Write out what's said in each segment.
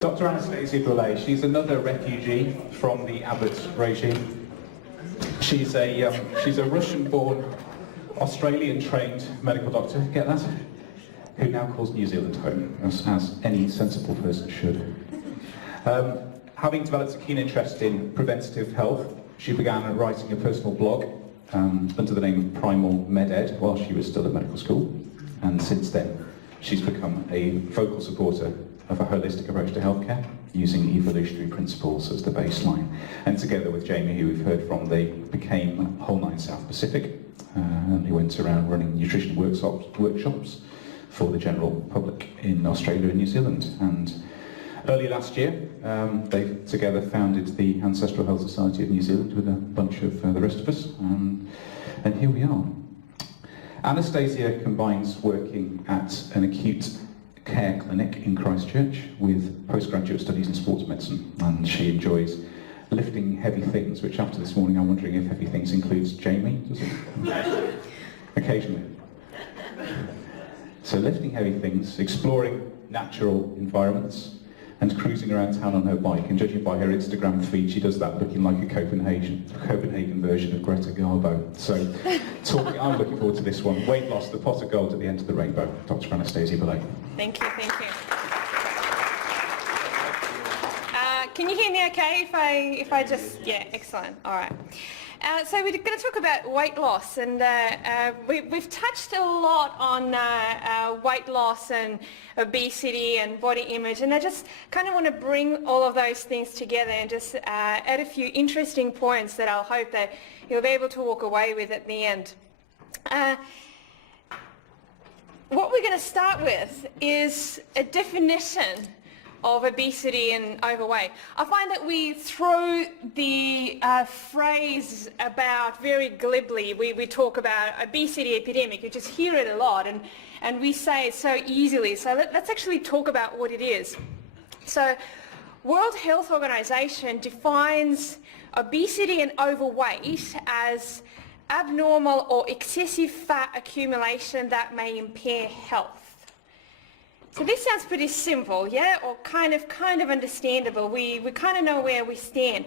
Dr. Anastasia Boulais, she's another refugee from the Abbott regime. She's a Russian-born, Australian-trained medical doctor, get that? Who now calls New Zealand home, as any sensible person should. Having developed a keen interest in preventative health, she began writing a personal blog under the name of Primal MedEd while she was still at medical school, and since then she's become a vocal supporter of a holistic approach to healthcare, using evolutionary principles as the baseline. And together with Jamie, who we've heard from, they became Whole Nine South Pacific, and they went around running nutrition workshops for the general public in Australia and New Zealand. And early last year, they together founded the Ancestral Health Society of New Zealand with a bunch of the rest of us, and here we are. Anastasia combines working at an acute care clinic in Christchurch with postgraduate studies in sports medicine, and she enjoys lifting heavy things, which after this morning I'm wondering if heavy things includes Jamie, does it? Occasionally. So lifting heavy things, exploring natural environments, and cruising around town on her bike, and judging by her Instagram feed, she does that looking like a Copenhagen version of Greta Garbo. So I'm looking forward to this one. Weight loss, the pot of gold at the end of the rainbow. Dr. Anastasia Boulais. Thank you, thank you. Can you hear me okay if I just, yeah, excellent, all right. So we're going to talk about weight loss, and we've touched a lot on weight loss and obesity and body image, and I just kind of want to bring all of those things together and just add a few interesting points that I'll hope that you'll be able to walk away with at the end. What we're going to start with is a definition of obesity and overweight. I find that we throw the phrase about very glibly. We talk about obesity epidemic. You just hear it a lot, and we say it so easily. So let's actually talk about what it is. So World Health Organization defines obesity and overweight as abnormal or excessive fat accumulation that may impair health. So this sounds pretty simple, yeah, or kind of understandable. We kind of know where we stand.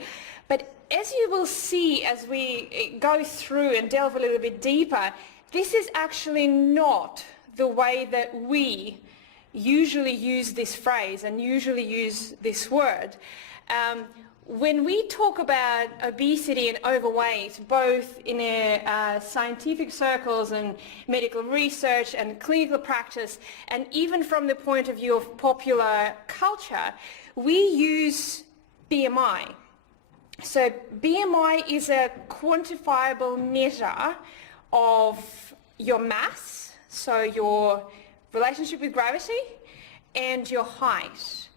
But as you will see as we go through and delve a little bit deeper, this is actually not the way that we usually use this phrase and usually use this word. When we talk about obesity and overweight, both in scientific circles and medical research and clinical practice, and even from the point of view of popular culture, we use BMI. So BMI is a quantifiable measure of your mass, so your relationship with gravity, and your height.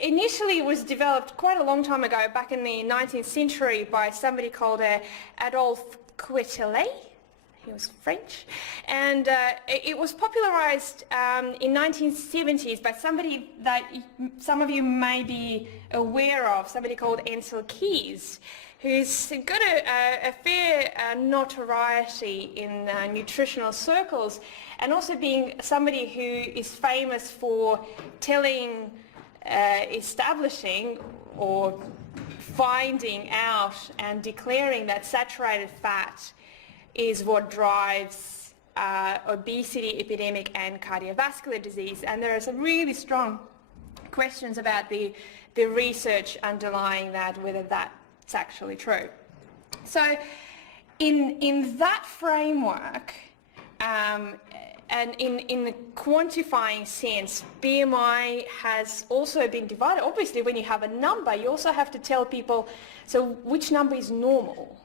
Initially it was developed quite a long time ago, back in the 19th century, by somebody called Adolphe Quetelet. He was French, and it was popularized in 1970s by somebody that some of you may be aware of, somebody called Ancel Keys, who's got a fair notoriety in nutritional circles, and also being somebody who is famous for establishing or finding out and declaring that saturated fat is what drives obesity epidemic and cardiovascular disease. And there are some really strong questions about the research underlying that, whether that's actually true. So in that framework, and in the quantifying sense, BMI has also been divided. Obviously, when you have a number, you also have to tell people, so which number is normal?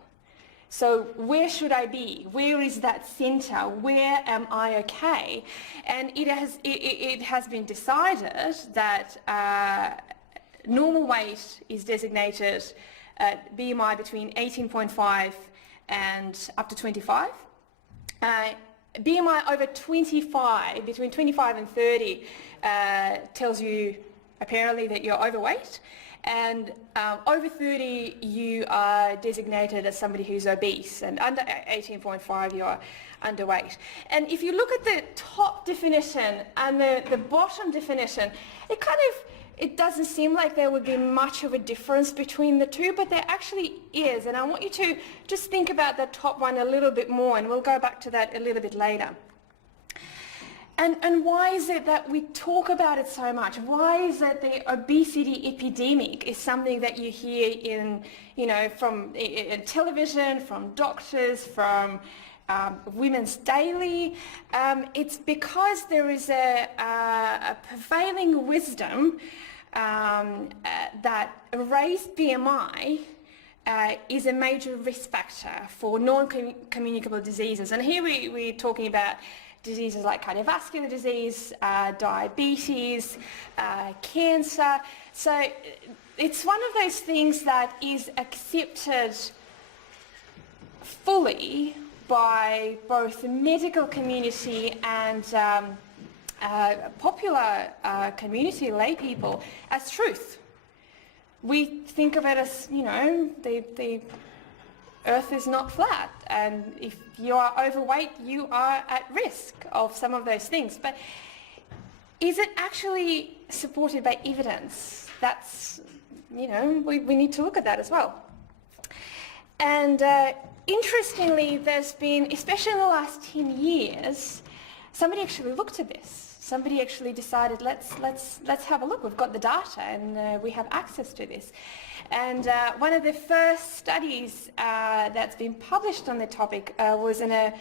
So where should I be? Where is that center? Where am I okay? And it has been decided that normal weight is designated BMI between 18.5 and up to 25. BMI over 25, between 25 and 30, tells you apparently that you're overweight, and over 30 you are designated as somebody who's obese, and under 18.5 you're underweight. And if you look at the top definition and the bottom definition, it kind of it doesn't seem like there would be much of a difference between the two, but there actually is. And I want you to just think about that top one a little bit more, and we'll go back to that a little bit later. And why is it that we talk about it so much? Why is it the obesity epidemic is something that you hear in, from television, from doctors, from Women's Daily? It's because there is a prevailing wisdom that raised BMI is a major risk factor for non-communicable diseases. And here we're talking about diseases like cardiovascular disease, diabetes, cancer. So it's one of those things that is accepted fully by both the medical community and popular community, lay people, as truth. We think of it as, the Earth is not flat, and if you are overweight, you are at risk of some of those things. But is it actually supported by evidence? That's, we need to look at that as well. And interestingly, there's been, especially in the last 10 years, somebody actually looked at this. Somebody actually decided, let's have a look. We've got the data, and we have access to this. And one of the first studies that's been published on the topic was in a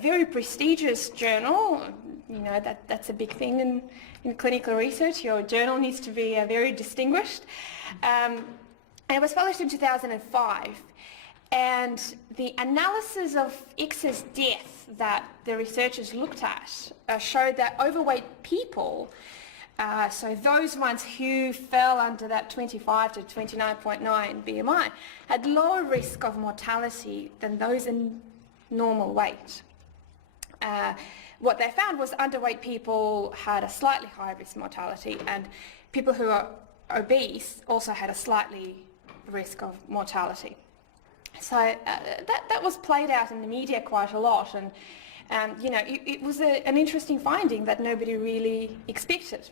very prestigious journal. That's a big thing in clinical research. Your journal needs to be very distinguished. And it was published in 2005. And the analysis of excess death that the researchers looked at showed that overweight people, so those ones who fell under that 25 to 29.9 BMI, had lower risk of mortality than those in normal weight. What they found was underweight people had a slightly higher risk mortality, and people who are obese also had a slightly risk of mortality. So that was played out in the media quite a lot, and it was an interesting finding that nobody really expected.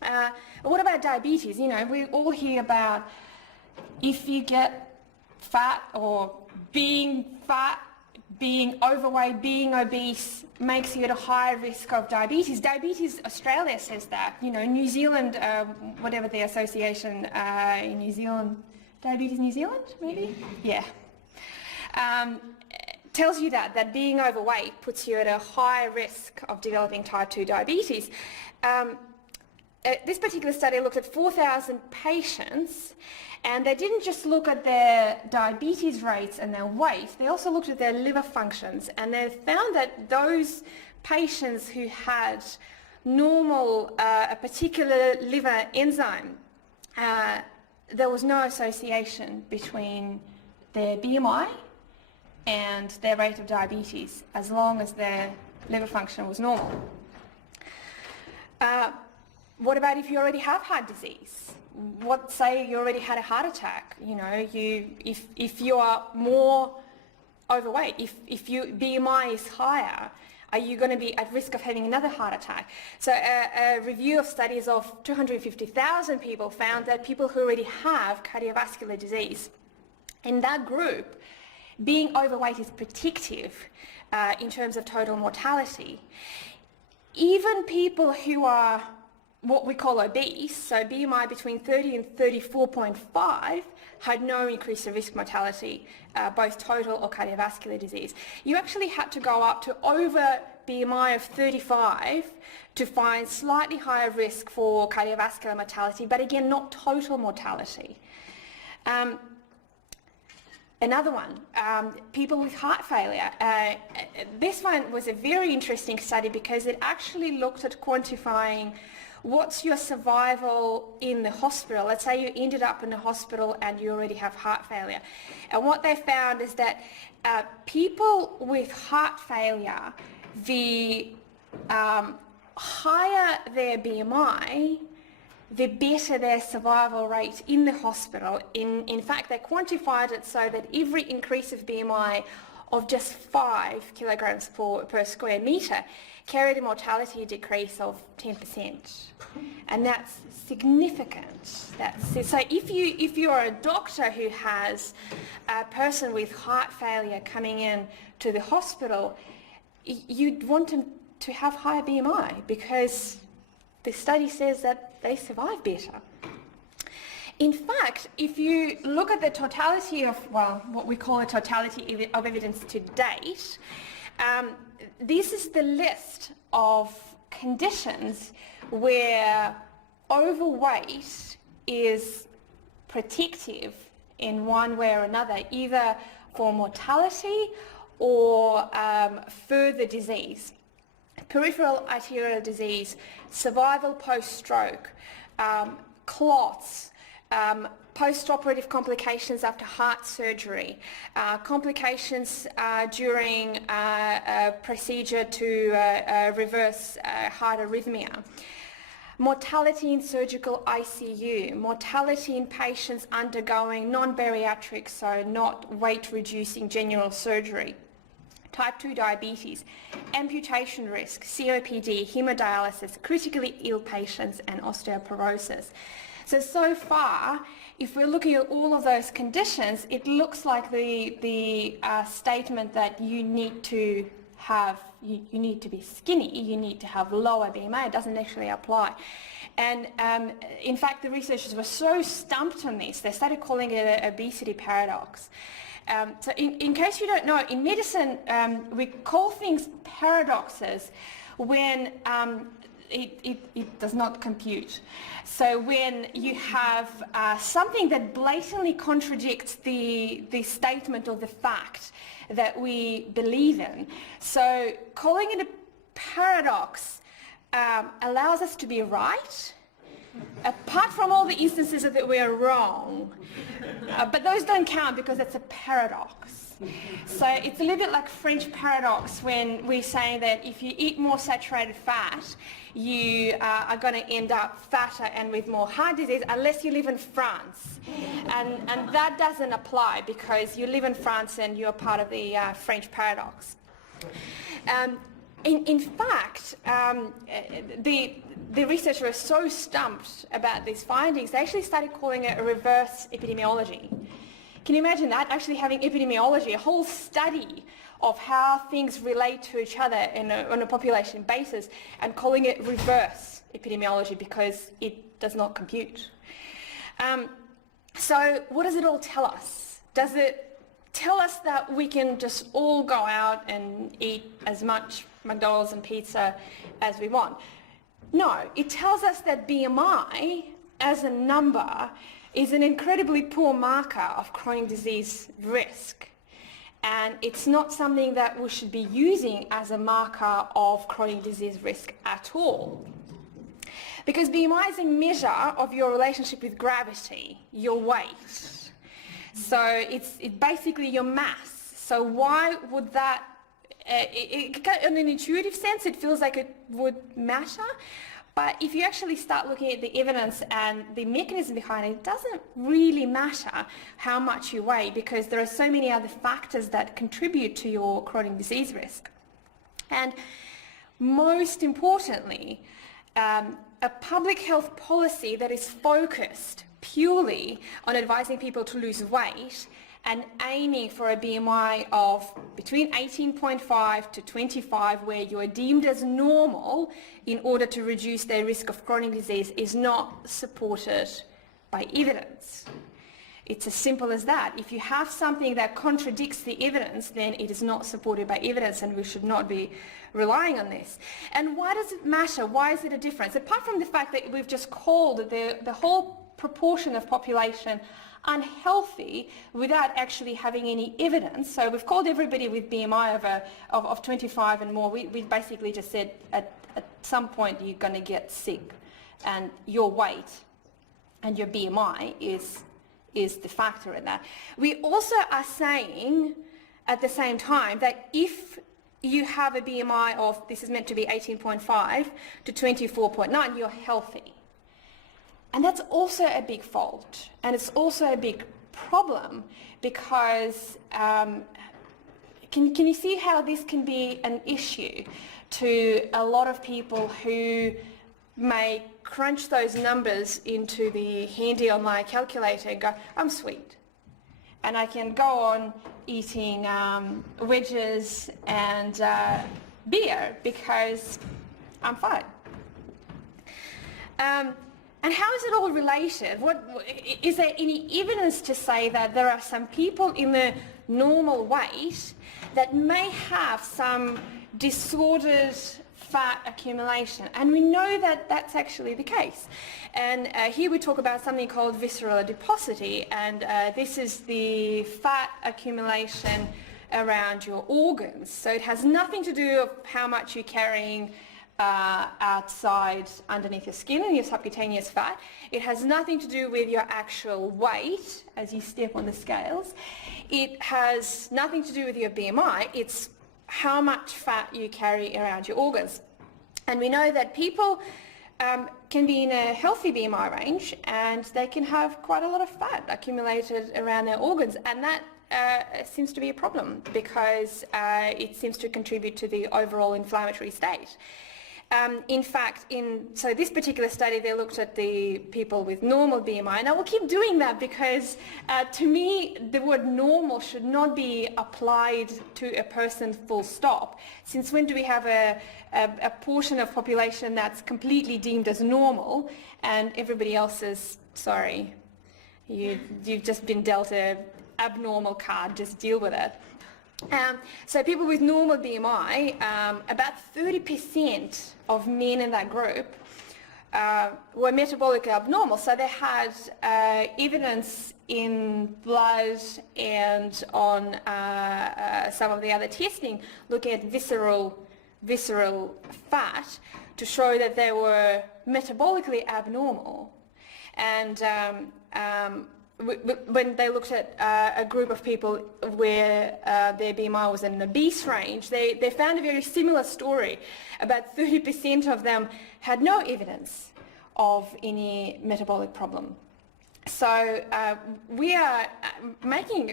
But what about diabetes? We all hear about if you get fat, or being fat, being overweight, being obese makes you at a higher risk of diabetes. Diabetes Australia says that. New Zealand, whatever the association in New Zealand, Diabetes New Zealand, maybe? Yeah. Tells you that being overweight puts you at a higher risk of developing type 2 diabetes. This particular study looked at 4,000 patients, and they didn't just look at their diabetes rates and their weight, they also looked at their liver functions, and they found that those patients who had normal, a particular liver enzyme, there was no association between their BMI and their rate of diabetes, as long as their liver function was normal. What about if you already have heart disease? What, say you already had a heart attack? If you are more overweight, if your BMI is higher, are you going to be at risk of having another heart attack? So a review of studies of 250,000 people found that people who already have cardiovascular disease, in that group, being overweight is predictive in terms of total mortality. Even people who are what we call obese, so BMI between 30 and 34.5, had no increase in risk mortality, both total or cardiovascular disease. You actually had to go up to over BMI of 35 to find slightly higher risk for cardiovascular mortality, but again, not total mortality. Another one, people with heart failure. This one was a very interesting study because it actually looked at quantifying what's your survival in the hospital. Let's say you ended up in the hospital and you already have heart failure. And what they found is that people with heart failure, the higher their BMI, the better their survival rate in the hospital. In fact, they quantified it so that every increase of BMI of just 5 kilograms per square metre carried a mortality decrease of 10%. And that's significant. So if you are a doctor who has a person with heart failure coming in to the hospital, you'd want them to have higher BMI because the study says that they survive better. In fact, if you look at the totality of, well, what we call a totality of evidence to date, this is the list of conditions where overweight is protective in one way or another, either for mortality or further disease. Peripheral arterial disease, survival post-stroke, clots, post-operative complications after heart surgery, complications during a procedure to reverse heart arrhythmia, mortality in surgical ICU, mortality in patients undergoing non-bariatric, so not weight-reducing general surgery, type 2 diabetes, amputation risk, COPD, hemodialysis, critically ill patients, and osteoporosis. So far, if we're looking at all of those conditions, it looks like the statement that you need to have, you need to be skinny, you need to have lower BMI, doesn't actually apply. And in fact, the researchers were so stumped on this, they started calling it an obesity paradox. So in case you don't know, in medicine, we call things paradoxes when it does not compute. So when you have something that blatantly contradicts the statement or the fact that we believe in. So calling it a paradox allows us to be right, apart from all the instances that we are wrong. But those don't count because it's a paradox. So it's a little bit like French paradox when we're saying that if you eat more saturated fat, you are going to end up fatter and with more heart disease unless you live in France. And that doesn't apply because you live in France and you're part of the French paradox. In fact, the researchers were so stumped about these findings, they actually started calling it a reverse epidemiology. Can you imagine that? Actually having epidemiology, a whole study of how things relate to each other on a population basis, and calling it reverse epidemiology because it does not compute. So what does it all tell us? Does it tell us that we can just all go out and eat as much McDonald's and pizza as we want? No, it tells us that BMI as a number is an incredibly poor marker of chronic disease risk. And it's not something that we should be using as a marker of chronic disease risk at all. Because BMI is a measure of your relationship with gravity, your weight. So it's basically your mass. So why would that, in an intuitive sense, it feels like it would matter. But if you actually start looking at the evidence and the mechanism behind it, it doesn't really matter how much you weigh because there are so many other factors that contribute to your chronic disease risk. And most importantly, a public health policy that is focused purely on advising people to lose weight and aiming for a BMI of between 18.5 to 25 where you are deemed as normal in order to reduce their risk of chronic disease is not supported by evidence. It's as simple as that. If you have something that contradicts the evidence, then it is not supported by evidence and we should not be relying on this. And why does it matter? Why is it a difference? Apart from the fact that we've just called the whole proportion of population unhealthy without actually having any evidence. So we've called everybody with BMI of 25 and more. We basically just said at some point you're going to get sick and your weight and your BMI is the factor in that. We also are saying at the same time that if you have a BMI of, this is meant to be 18.5 to 24.9, you're healthy. And that's also a big fault, and it's also a big problem because can you see how this can be an issue to a lot of people who may crunch those numbers into the handy online calculator and go, I'm sweet, and I can go on eating wedges and beer because I'm fine. And how is it all related? Is there any evidence to say that there are some people in the normal weight that may have some disordered fat accumulation? And we know that that's actually the case. And here we talk about something called visceral adiposity, and this is the fat accumulation around your organs. So it has nothing to do with how much you're carrying outside underneath your skin and your subcutaneous fat. It has nothing to do with your actual weight as you step on the scales. It has nothing to do with your BMI. It's how much fat you carry around your organs. And we know that people can be in a healthy BMI range and they can have quite a lot of fat accumulated around their organs, and that seems to be a problem because it seems to contribute to the overall inflammatory state. In fact, so this particular study, they looked at the people with normal BMI, and I will keep doing that because to me the word normal should not be applied to a person full stop. Since when do we have a portion of population that's completely deemed as normal and everybody else is, sorry, you've just been dealt a abnormal card, just deal with it. So people with normal BMI, about 30% of men in that group were metabolically abnormal. So they had evidence in blood and on some of the other testing looking at visceral fat to show that they were metabolically abnormal. And when they looked at a group of people where their BMI was in an obese range, they found a very similar story. About 30% of them had no evidence of any metabolic problem. So we are making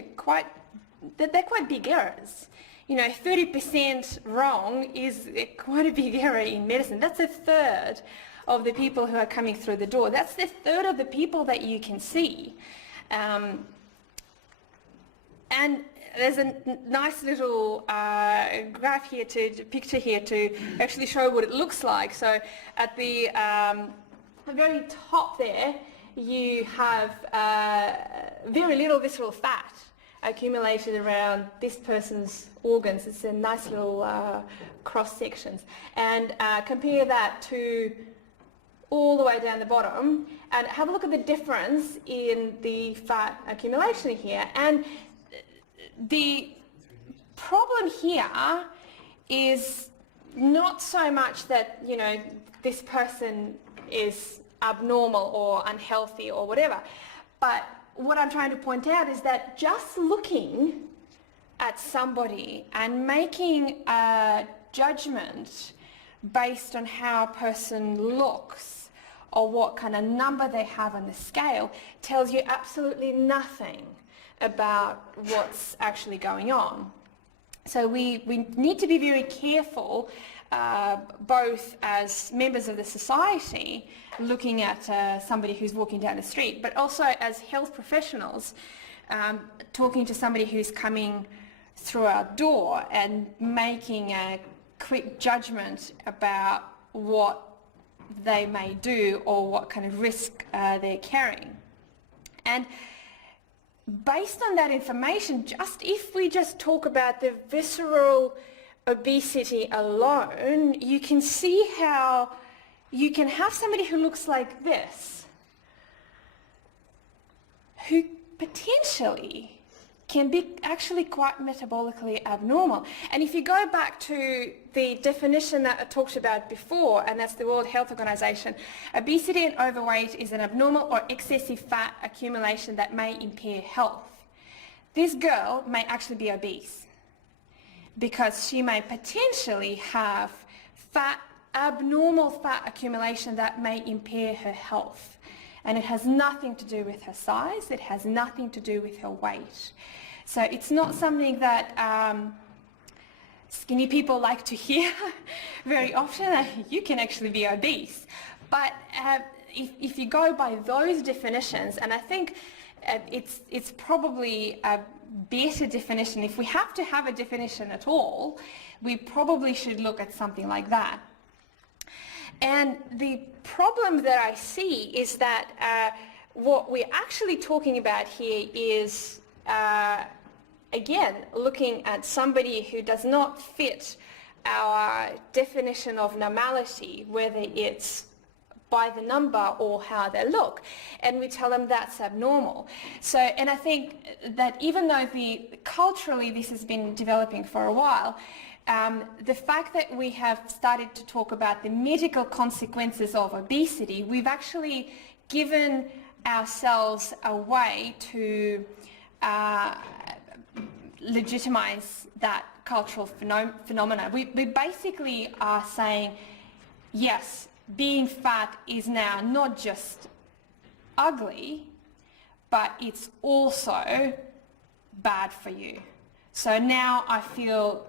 they're quite big errors. 30% wrong is quite a big error in medicine. That's a third of the people who are coming through the door. That's the third of the people that you can see. And there's a nice little graph here, picture here to actually show what it looks like. So at the very top there, you have very little visceral fat accumulated around this person's organs. It's a nice little cross sections. And compare that to all the way down the bottom and have a look at the difference in the fat accumulation here. And the problem here is not so much that this person is abnormal or unhealthy or whatever, but what I'm trying to point out is that just looking at somebody and making a judgment based on how a person looks or what kind of number they have on the scale tells you absolutely nothing about what's actually going on. So we need to be very careful, both as members of the society, looking at somebody who's walking down the street, but also as health professionals, talking to somebody who's coming through our door and making a quick judgment about what they may do or what kind of risk they're carrying. And based on that information, if we just talk about the visceral obesity alone, you can see how you can have somebody who looks like this, who potentially can be actually quite metabolically abnormal. And if you go back to the definition that I talked about before, and that's the World Health Organization, obesity and overweight is an abnormal or excessive fat accumulation that may impair health. This girl may actually be obese because she may potentially have abnormal fat accumulation that may impair her health. And it has nothing to do with her size, it has nothing to do with her weight. So it's not something that skinny people like to hear very often. You can actually be obese. But if you go by those definitions, and I think it's probably a better definition, if we have to have a definition at all, we probably should look at something like that. And the problem that I see is that what we're actually talking about here is, again, looking at somebody who does not fit our definition of normality, whether it's by the number or how they look, and we tell them that's abnormal. So, and I think that even though culturally this has been developing for a while, the fact that we have started to talk about the medical consequences of obesity, we've actually given ourselves a way to legitimize that cultural phenomena. We basically are saying, yes, being fat is now not just ugly, but it's also bad for you. So now I feel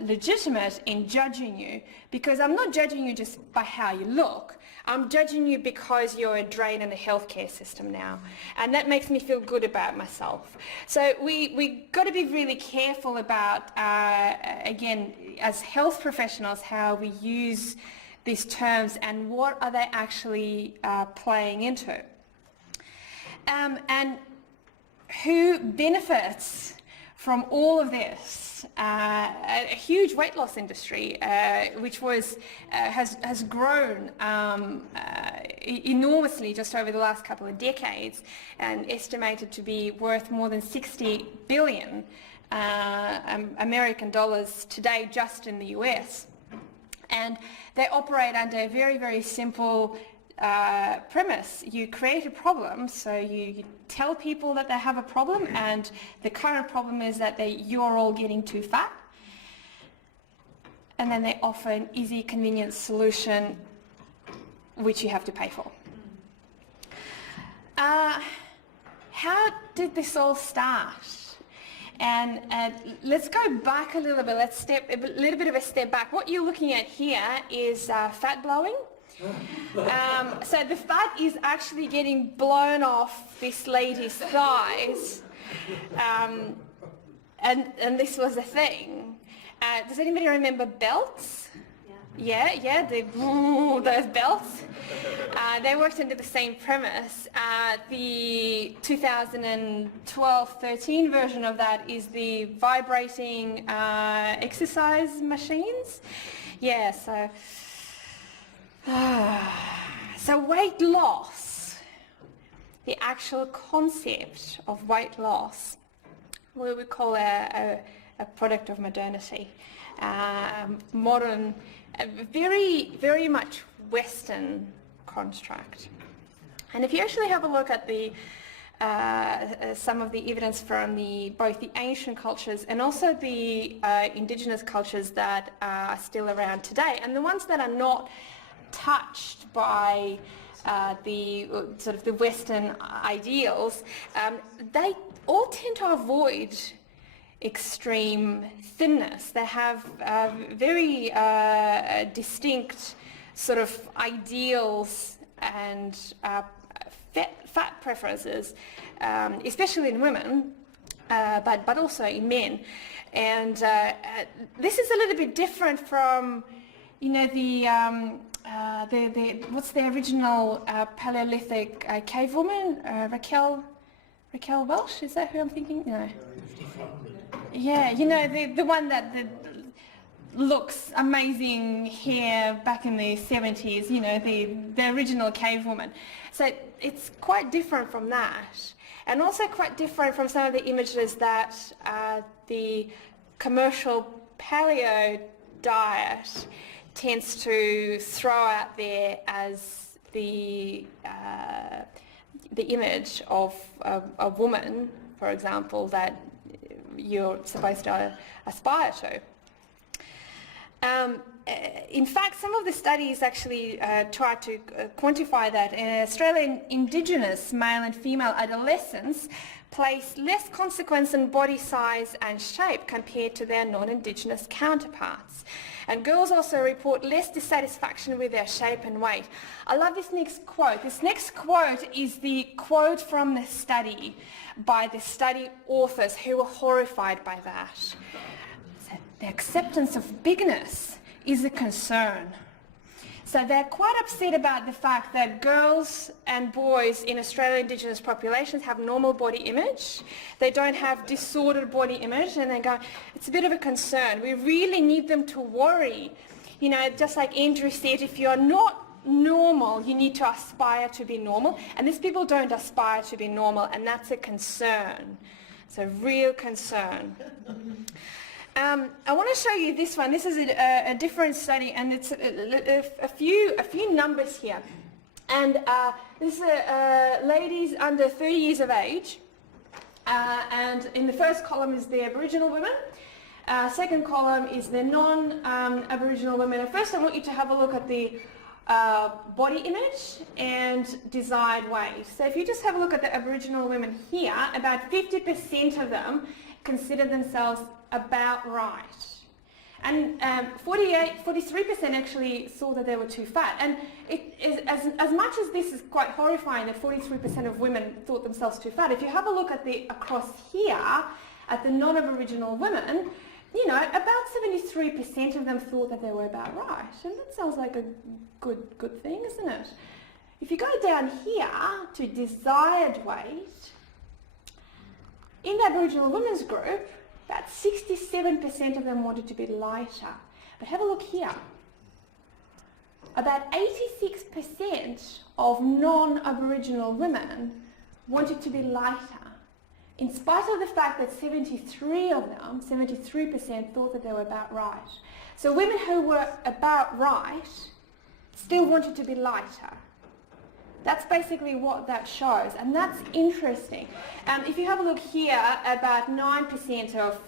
legitimate in judging you, because I'm not judging you just by how you look. I'm judging you because you're a drain in the healthcare system now, and that makes me feel good about myself. So we got to be really careful about, again, as health professionals, how we use these terms and what are they actually playing into. And who benefits from all of this? A huge weight loss industry, which has grown enormously just over the last couple of decades, and estimated to be worth more than 60 billion American dollars today just in the US. And they operate under a very, very simple premise. You create a problem, so you tell people that they have a problem, and the current problem is that you're all getting too fat, and then they offer an easy, convenient solution which you have to pay for. How did this all start? And let's go back a little bit. Let's a little bit of a step back. What you're looking at here is fat blowing. So the fat is actually getting blown off this lady's thighs, and this was a thing. Does anybody remember belts? Yeah, those belts. They worked under the same premise. The 2012-13 version of that is the vibrating exercise machines. Yeah, so weight loss, the actual concept of weight loss, we would call a product of modernity, modern, very, very much Western construct. And if you actually have a look at some of the evidence from both the ancient cultures and also the indigenous cultures that are still around today, and the ones that are not touched by the sort of the Western ideals, they all tend to avoid extreme thinness. They have very distinct sort of ideals and fat preferences, especially in women, but also in men. And this is a little bit different from, what's the original Paleolithic cave woman, Raquel Welch? Is that who I'm thinking? No. Yeah, the one that looks amazing here back in the 70s, the original cave woman. So it's quite different from that, and also quite different from some of the images that the commercial paleo diet tends to throw out there as the image of a woman, for example, that you're supposed to aspire to. in fact, some of the studies actually try to quantify that. In Australian indigenous male and female adolescents place less consequence on body size and shape compared to their non-indigenous counterparts. And girls also report less dissatisfaction with their shape and weight. I love this next quote. This next quote is the quote from the study by the study authors who were horrified by that. So, the acceptance of bigness is a concern. So they're quite upset about the fact that girls and boys in Australian Indigenous populations have normal body image. They don't have disordered body image, and they go, it's a bit of a concern. We really need them to worry. You know, just like Andrew said, if you're not normal, you need to aspire to be normal. And these people don't aspire to be normal, and that's a concern. It's a real concern. I want to show you this one. This is a different study, and it's a few numbers here. And this is ladies under 30 years of age. And in the first column is the Aboriginal women. Second column is the non-Aboriginal women. And first, I want you to have a look at the body image and desired weight. So if you just have a look at the Aboriginal women here, about 50% of them consider themselves about right. And 43% actually saw that they were too fat. And it is, as much as this is quite horrifying that 43% of women thought themselves too fat, if you have a look at the across here at the non-Aboriginal women, you know, about 73% of them thought that they were about right. And that sounds like a good thing, isn't it? If you go down here to desired weight, in the Aboriginal women's group, about 67% of them wanted to be lighter. But have a look here. About 86% of non-Aboriginal women wanted to be lighter, in spite of the fact that 73% thought that they were about right. So women who were about right still wanted to be lighter. That's basically what that shows, and that's interesting. If you have a look here, about 9% of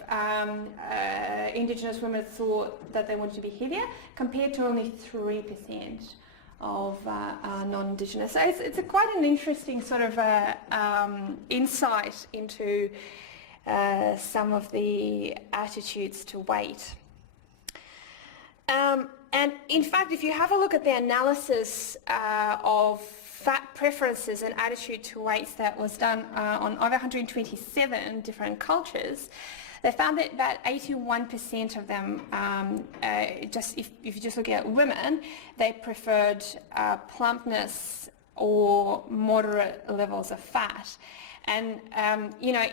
Indigenous women thought that they wanted to be heavier, compared to only 3% of non-Indigenous. So it's quite an interesting sort of insight into some of the attitudes to weight. And in fact, if you have a look at the analysis of fat preferences and attitude to weights that was done on over 127 different cultures, they found that about 81% of them, if you just look at women, they preferred plumpness or moderate levels of fat. And, you know,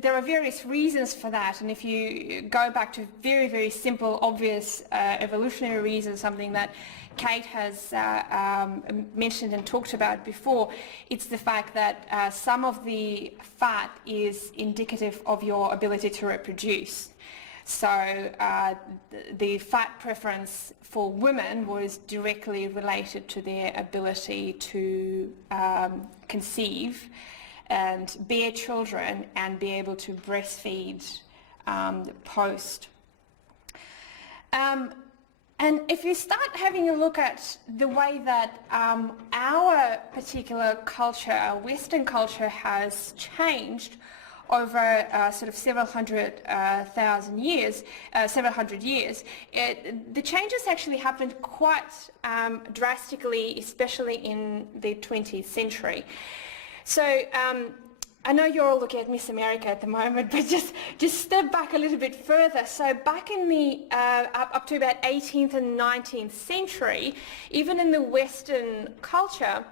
there are various reasons for that. And if you go back to very, very simple, obvious evolutionary reasons, something that Kate has mentioned and talked about before, it's the fact that some of the fat is indicative of your ability to reproduce. So the fat preference for women was directly related to their ability to conceive and bear children and be able to breastfeed post. And if you start having a look at the way that our particular culture, our Western culture, has changed over sort of several hundred years, the changes actually happened quite drastically, especially in the 20th century. So I know you're all looking at Miss America at the moment, but just step back a little bit further. So back in the up to about 18th and 19th century, even in the Western culture,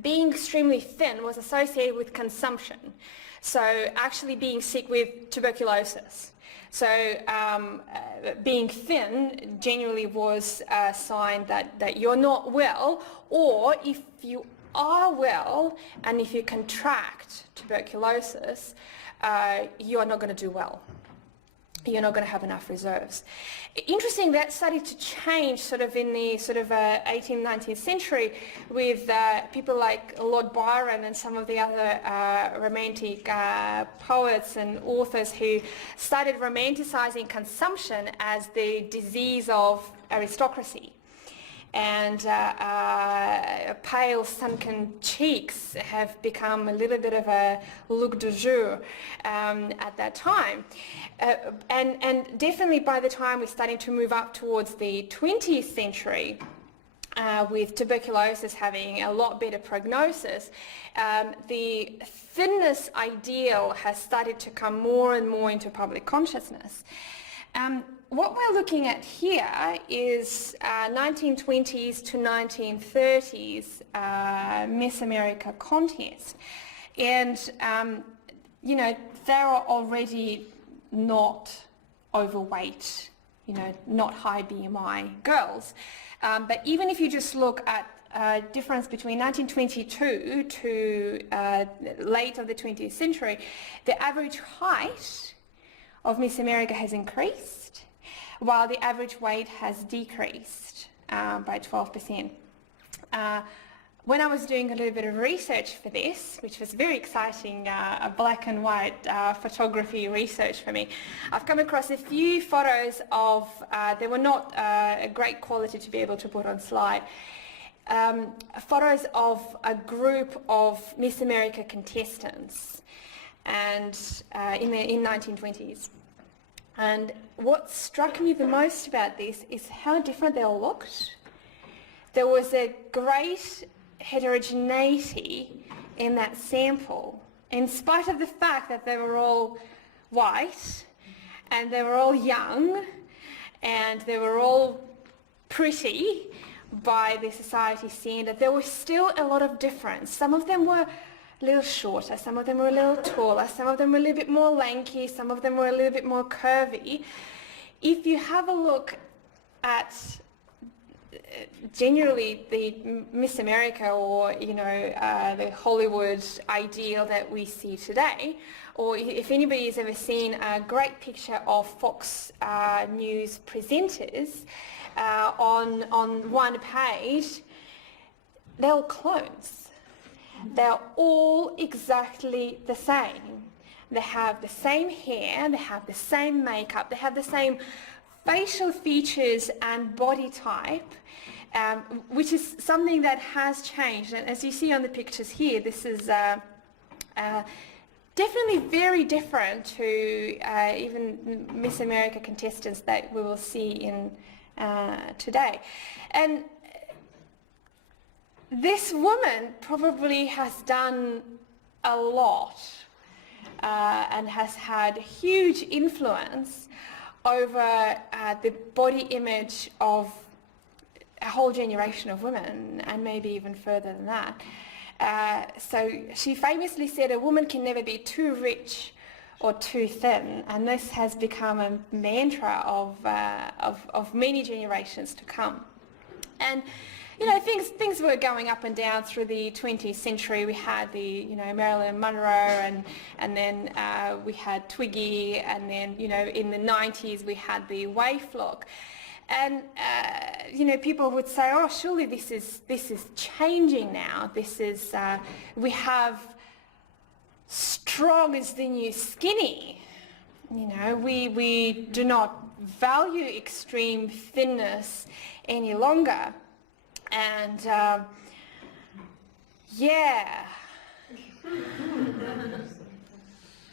being extremely thin was associated with consumption. So actually being sick with tuberculosis. So being thin genuinely was a sign that you're not well, or if you are well and if you contract tuberculosis, you are not going to do well. you're not going to have enough reserves. Interesting, that started to change sort of in the sort of 18th, 19th century with people like Lord Byron and some of the other romantic poets and authors who started romanticizing consumption as the disease of aristocracy. And pale, sunken cheeks have become a little bit of a look du jour at that time. And definitely by the time we're starting to move up towards the 20th century, with tuberculosis having a lot better prognosis, the thinness ideal has started to come more and more into public consciousness. What we're looking at here is 1920s to 1930s Miss America contest. And, you know, they are already not overweight, you know, not high BMI girls. But even if you just look at difference between 1922 to late of the 20th century, the average height of Miss America has increased, while the average weight has decreased by 12%. When I was doing a little bit of research for this, which was very exciting, black and white photography research for me, I've come across a few photos of, they were not a great quality to be able to put on slide, photos of a group of Miss America contestants and in 1920s. And what struck me the most about this is how different they all looked. There was a great heterogeneity in that sample, in spite of the fact that they were all white and they were all young and they were all pretty by the society standard. There was still a lot of difference. Some of them were a little shorter, some of them were a little taller, some of them were a little bit more lanky, some of them were a little bit more curvy. If you have a look at generally the Miss America or, you know, the Hollywood ideal that we see today, or if anybody has ever seen a great picture of Fox News presenters on one page, they're all clones. They're all exactly the same. They have the same hair, they have the same makeup, they have the same facial features and body type, which is something that has changed. And as you see on the pictures here, this is definitely very different to even Miss America contestants that we will see in today. And this woman probably has done a lot and has had huge influence over the body image of a whole generation of women, and maybe even further than that. So she famously said, a woman can never be too rich or too thin, and this has become a mantra of many generations to come. And you know, things were going up and down through the 20th century. We had the, you know, Marilyn Monroe, and then we had Twiggy, and then, you know, in the 90s we had the waif look. And you know, people would say, oh, surely this is changing now. This is we have strong is the new skinny. You know, we do not value extreme thinness any longer. And yeah.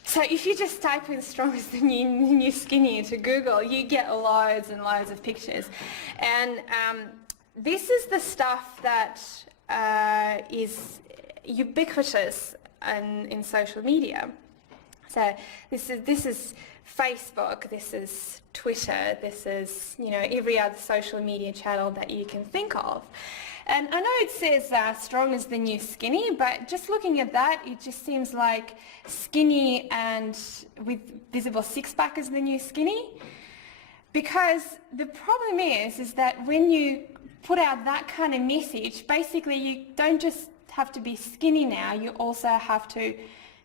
So if you just type in strong as the new skinny into Google, you get loads and loads of pictures. And this is the stuff that is ubiquitous in social media. So this is Facebook, this is Twitter, this is, you know, every other social media channel that you can think of. And I know it says strong is the new skinny, but just looking at that, it just seems like skinny and with visible six-pack is the new skinny. Because the problem is that when you put out that kind of message, basically you don't just have to be skinny now, you also have to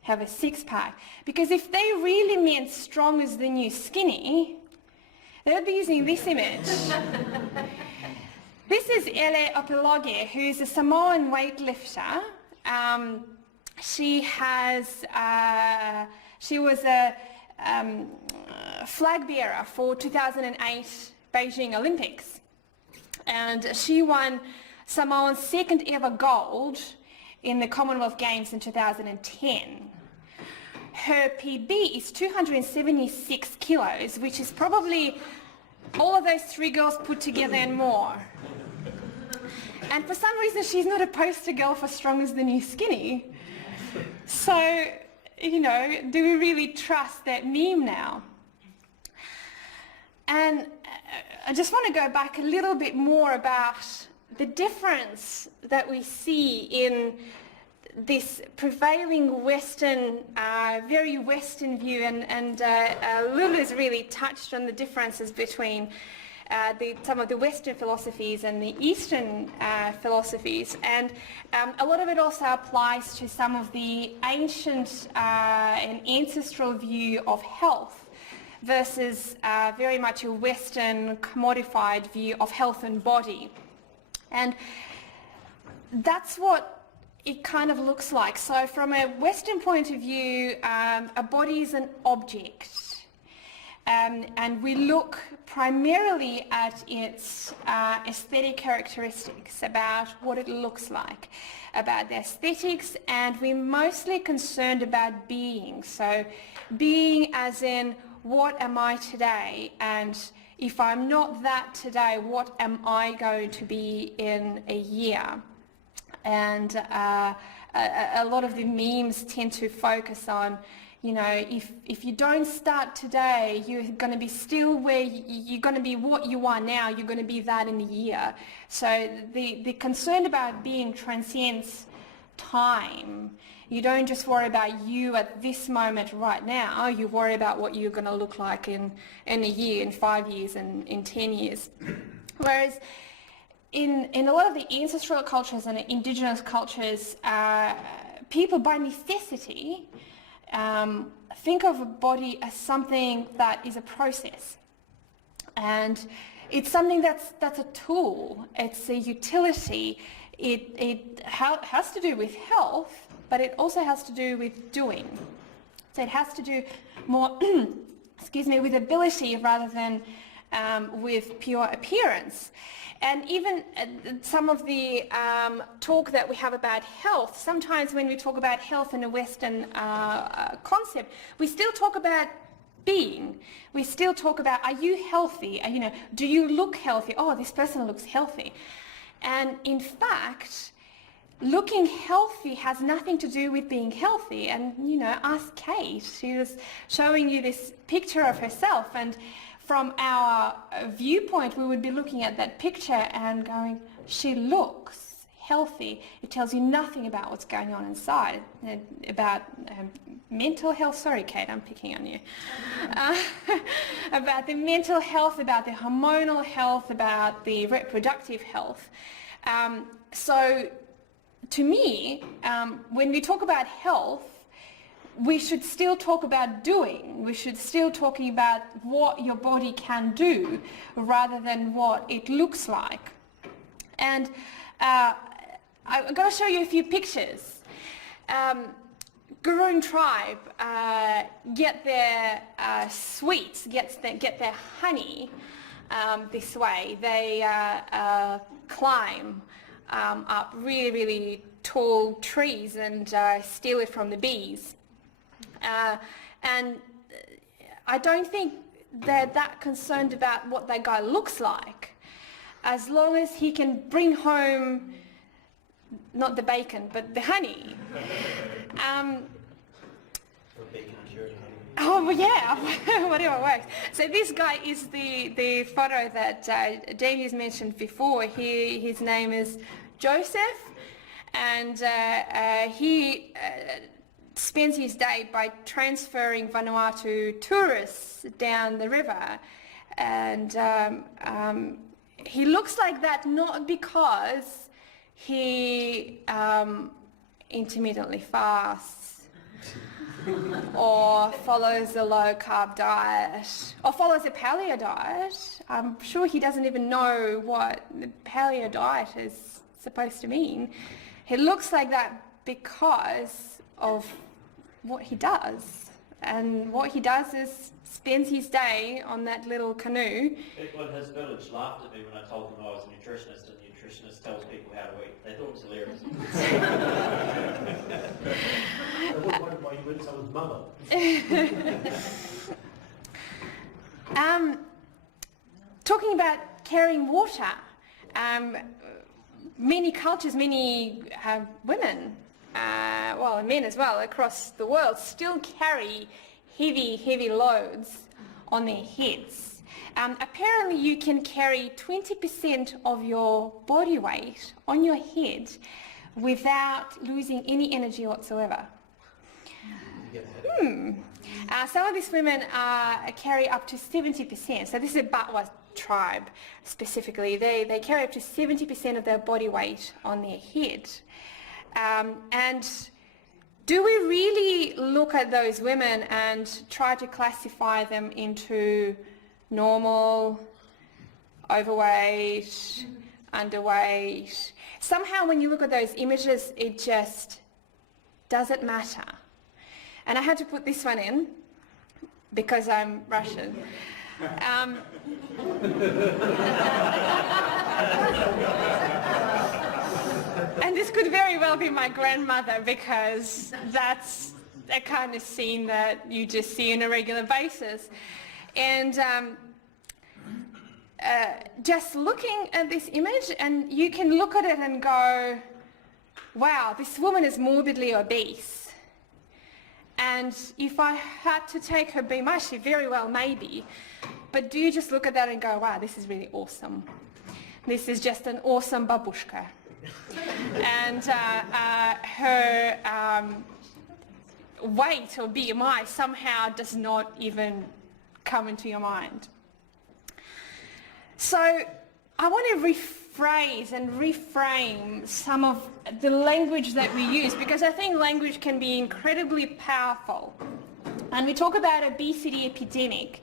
have a six-pack. Because if they really meant strong as the new skinny, they would be using this image. This is Ele Opiloge, who is a Samoan weightlifter. She was a flag bearer for 2008 Beijing Olympics, and she won Samoa's second ever gold in the Commonwealth Games in 2010. Her PB is 276 kilos, which is probably all of those three girls put together and more. And for some reason, she's not a poster girl for strong as the new skinny. So, you know, do we really trust that meme now? And I just want to go back a little bit more about the difference that we see in this prevailing Western, very Western view, and Lulu's really touched on the differences between some of the Western philosophies and the Eastern philosophies, and a lot of it also applies to some of the ancient and ancestral view of health versus very much a Western commodified view of health and body. And that's what it kind of looks like. So from a Western point of view, a body is an object. And we look primarily at its aesthetic characteristics, about what it looks like, about the aesthetics, and we're mostly concerned about being. So being as in, what am I today? And if I'm not that today, what am I going to be in a year? And a lot of the memes tend to focus on, you know, if you don't start today, you're going to be still where you're going to be what you are now, you're going to be that in a year. So the concern about being transcends time. You don't just worry about you at this moment right now, you worry about what you're going to look like in a year, in 5 years, and in 10 years. Whereas in a lot of the ancestral cultures and indigenous cultures, people by necessity think of a body as something that is a process, and it's something that's a tool, it's a utility. It has to do with health, but it also has to do with doing. So it has to do more excuse me, with ability rather than with pure appearance. And even some of the talk that we have about health, sometimes when we talk about health in a Western concept, we still talk about being. We still talk about, are you healthy? You know, do you look healthy? Oh, this person looks healthy. And in fact, looking healthy has nothing to do with being healthy. And, you know, ask Kate. She was showing you this picture of herself, and from our viewpoint, we would be looking at that picture and going, she looks healthy. It tells you nothing about what's going on inside, about mental health. Sorry, Kate, I'm picking on you. About the mental health, about the hormonal health, about the reproductive health. So to me, when we talk about health, we should still talk about doing. We should still talking about what your body can do rather than what it looks like. And I'm going to show you a few pictures. Gurun tribe get their sweets, get their honey this way. They climb up really, really tall trees and steal it from the bees. And I don't think they're that concerned about what that guy looks like, as long as he can bring home not the bacon but the honey. Oh yeah, whatever works. So this guy is the photo that Jamie's mentioned before. His name is Joseph, and he spends his day by transferring Vanuatu tourists down the river, and he looks like that not because he intermittently fasts, or follows a low-carb diet, or follows a paleo diet. I'm sure he doesn't even know what the paleo diet is supposed to mean. He looks like that because of what he does. And what he does is spends his day on that little canoe. People in his village laughed at me when I told them I was a nutritionist, and a nutritionist tells people how to eat. They thought it was hilarious. I was wondering why you wouldn't tell his mother. Talking about carrying water, many cultures, many women, well, and men as well, across the world still carry heavy loads on their heads. Apparently you can carry 20% of your body weight on your head without losing any energy whatsoever. Some of these women carry up to 70%. So this is a Batwa tribe specifically. They carry up to 70% of their body weight on their head. And do we really look at those women and try to classify them into normal, overweight, underweight? Somehow when you look at those images, it just doesn't matter. And I had to put this one in because I'm Russian. And this could very well be my grandmother, because that's a kind of scene that you just see on a regular basis. And just looking at this image, and you can look at it and go, wow, this woman is morbidly obese. And if I had to take her BMI, she very well may be. But do you just look at that and go, wow, this is really awesome. This is just an awesome babushka. And her weight or BMI somehow does not even come into your mind. So I want to rephrase and reframe some of the language that we use, because I think language can be incredibly powerful. And we talk about obesity epidemic.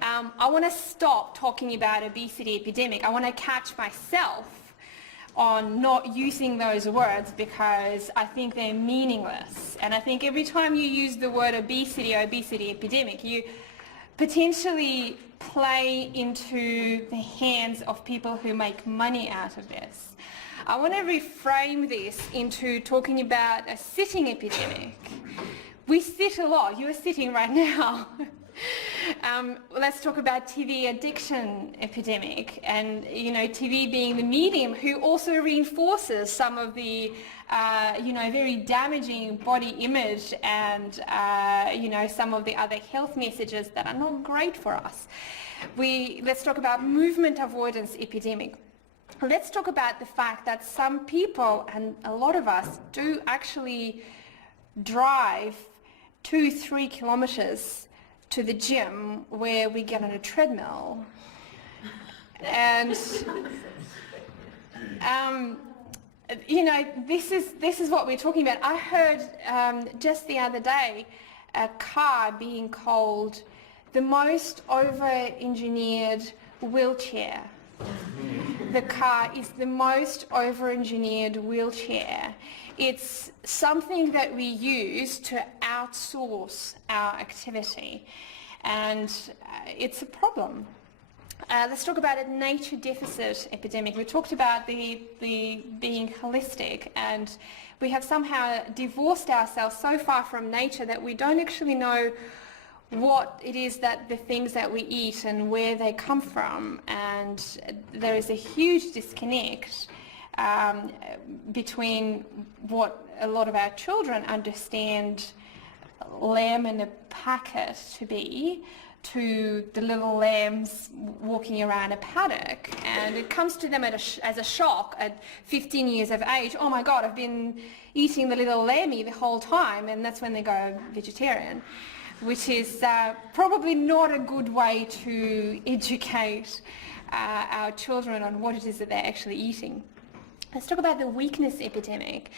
I want to stop talking about obesity epidemic. I want to catch myself on not using those words, because I think they're meaningless. And I think every time you use the word obesity or obesity epidemic, you potentially play into the hands of people who make money out of this. I want to reframe this into talking about a sitting epidemic. We sit a lot. You are sitting right now. Let's talk about TV addiction epidemic, and TV being the medium who also reinforces some of the very damaging body image and some of the other health messages that are not great for us. Let's talk about movement avoidance epidemic. Let's talk about the fact that some people, and a lot of us, do actually drive 2-3 kilometers to the gym where we get on a treadmill. And this is what we're talking about. I heard just the other day a car being called the most over-engineered wheelchair. The car is the over-engineered wheelchair. It's something that we use to outsource our activity, and it's a problem. Let's talk about a nature deficit epidemic. We talked about the being holistic, and we have somehow divorced ourselves so far from nature that we don't actually know what it is that the things that we eat and where they come from, and there is a huge disconnect between what a lot of our children understand lamb in a packet to be, to the little lambs walking around a paddock. And it comes to them as a shock at 15 years of age. Oh my God, I've been eating the little lammy the whole time, and that's when they go vegetarian, which is probably not a good way to educate our children on what it is that they're actually eating. Let's talk about the weakness epidemic.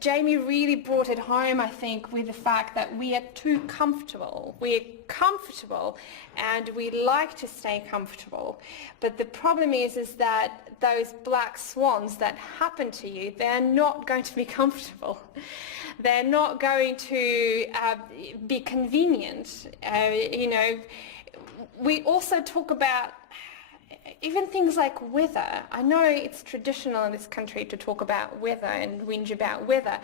Jamie really brought it home, I think, with the fact that we are too comfortable. We're comfortable and we like to stay comfortable. But the problem is that those black swans that happen to you, they're not going to be comfortable. They're not going to be convenient. We also talk about even things like weather. I know it's traditional in this country to talk about weather and whinge about weather,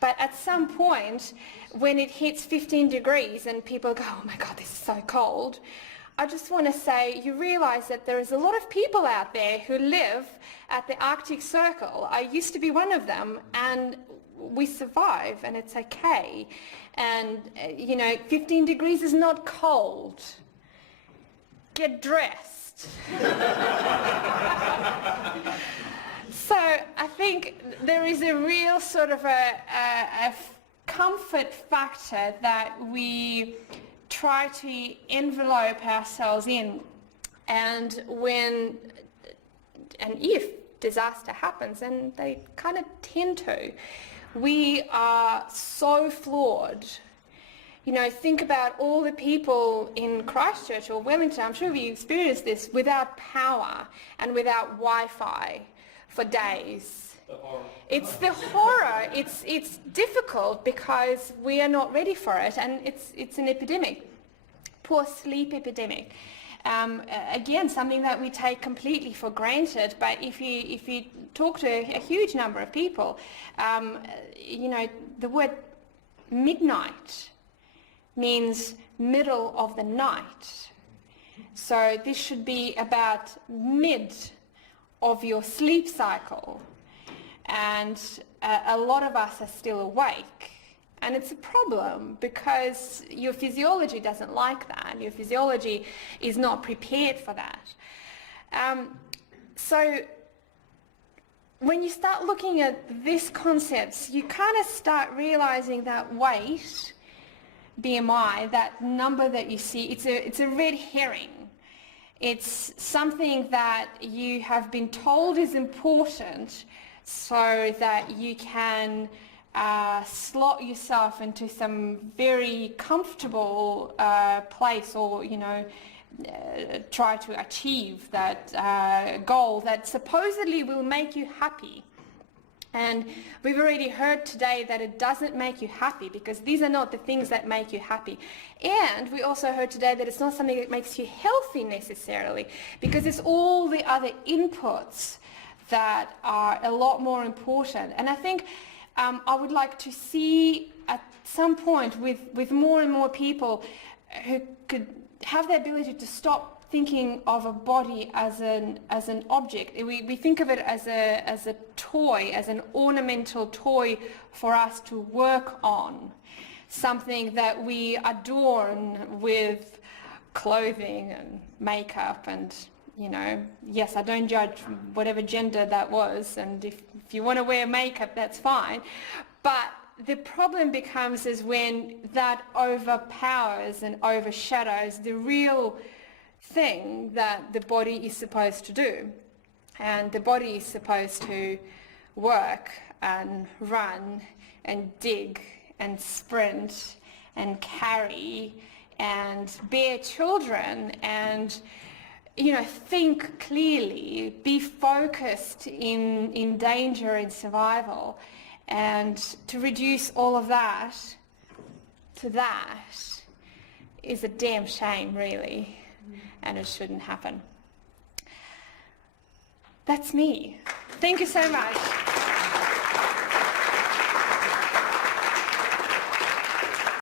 but at some point when it hits 15 degrees and people go, oh my God, this is so cold, I just want to say, you realize that there is a lot of people out there who live at the Arctic Circle. I used to be one of them, and we survive, and it's okay. And 15 degrees is not cold. Get dressed. So I think there is a real sort of a comfort factor that we try to envelope ourselves in, and if disaster happens, and they kind of tend to, we are so flawed. Think about all the people in Christchurch or Wellington, I'm sure you experienced this, without power and without Wi-Fi for days. It's the horror. It's difficult because we are not ready for it, and it's an epidemic, poor sleep epidemic. Again, something that we take completely for granted, but if you talk to a huge number of people, the word midnight means middle of the night. So this should be about mid of your sleep cycle, and a lot of us are still awake, and it's a problem because your physiology doesn't like that. Your physiology is not prepared for that. So when you start looking at these concepts, you kind of start realizing that weight, BMI, that number that you see, it's a red herring. It's something that you have been told is important so that you can slot yourself into some very comfortable place, or try to achieve that goal that supposedly will make you happy. And we've already heard today that it doesn't make you happy, because these are not the things that make you happy. And we also heard today that it's not something that makes you healthy necessarily, because it's all the other inputs that are a lot more important. And I think I would like to see at some point with more and more people who could have the ability to stop thinking of a body as an object. We think of it as a toy, as an ornamental toy for us to work on, something that we adorn with clothing and makeup, and yes, I don't judge whatever gender that was, and if you want to wear makeup, that's fine, but the problem becomes is when that overpowers and overshadows the real thing that the body is supposed to do. And the body is supposed to work and run and dig and sprint and carry and bear children and think clearly, be focused in danger and survival. And to reduce all of that to that is a damn shame, really. And it shouldn't happen. That's me. Thank you so much.